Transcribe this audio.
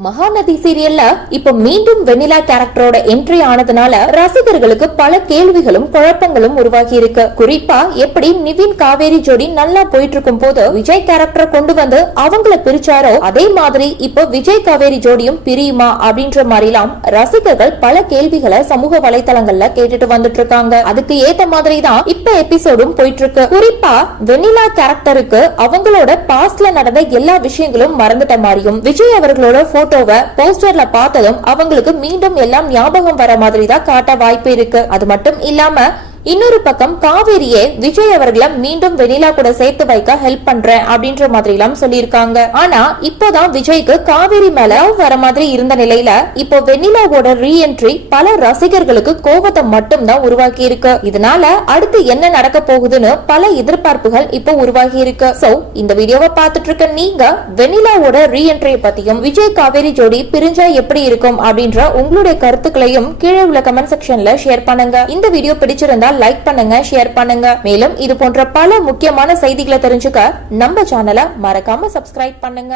மகாநதி சீரியல்ல இப்ப மீண்டும் வெண்ணிலா கேரக்டரோட என்ட்ரி ஆனதுனால ரசிகர்களுக்கு பல கேள்விகளும் குழப்பங்களும் உருவாகி இருக்கு. குறிப்பா எப்படி நிவின் காவேரி ஜோடி நல்லா போயிட்டு இருக்கும் போது விஜய் கேரக்டர் கொண்டு வந்து அவங்கள பிரிச்சாரோ அதே மாதிரி இப்ப விஜய் காவேரி ஜோடியும் பிரியுமா அப்படின்ற மாதிரிலாம் ரசிகர்கள் பல கேள்விகளை சமூக வலைதளங்கள்ல கேட்டுட்டு வந்துட்டு இருக்காங்க அதுக்கு ஏத்த மாதிரி தான் இப்ப எபிசோடும் போயிட்டு இருக்கு குறிப்பா வெண்ணிலா கேரக்டருக்கு அவங்களோட பாஸ்ட்ல நடந்த எல்லா விஷயங்களும் மறந்துட்ட மாதிரியும் விஜய் அவர்களோட போட்டோவை போஸ்டர்ல பார்த்ததும் அவங்களுக்கு மீண்டும் எல்லாம் ஞாபகம் வர மாதிரி தான் காட்ட வாய்ப்பு இருக்கு. அது மட்டும் இல்லாம இன்னொரு பக்கம் காவேரியே விஜய் அவர்களை மீண்டும் வெனிலா கூட சேர்த்து வைக்க ஹெல்ப் பண்றேன் அப்படின்ற மாதிரி எல்லாம் சொல்லியிருக்காங்க. ஆனா இப்போதான் விஜய்க்கு காவேரி மேல வர மாதிரி இருந்த நிலையில இப்போ வெண்ணிலாவோட ரீஎன்ட்ரி பல ரசிகர்களுக்கு கோபத்தை மட்டும் தான் உருவாக்கி இருக்கு இதனால அடுத்து என்ன நடக்க போகுதுன்னு பல எதிர்பார்ப்புகள் இப்போ உருவாகி இருக்கு சோ இந்த வீடியோவை பார்த்துட்டு இருக்க நீங்க வெண்ணிலாவோட ரீஎன்ட்ரியை பத்தியும் விஜய் காவேரி ஜோடி பிரிஞ்சா எப்படி இருக்கும் அப்படின்ற உங்களுடைய கருத்துக்களையும் கீழே உள்ள கமெண்ட் செக்ஷன்ல ஷேர் பண்ணுங்க. இந்த வீடியோ பிடிச்சிருந்தா பிடிச்சிருந்தா லைக் பண்ணுங்க ஷேர் பண்ணுங்க. மேலும் இது போன்ற பல முக்கியமான செய்திகளை தெரிஞ்சுக்க நம்ம சேனலை மறக்காம சப்ஸ்கிரைப் பண்ணுங்க.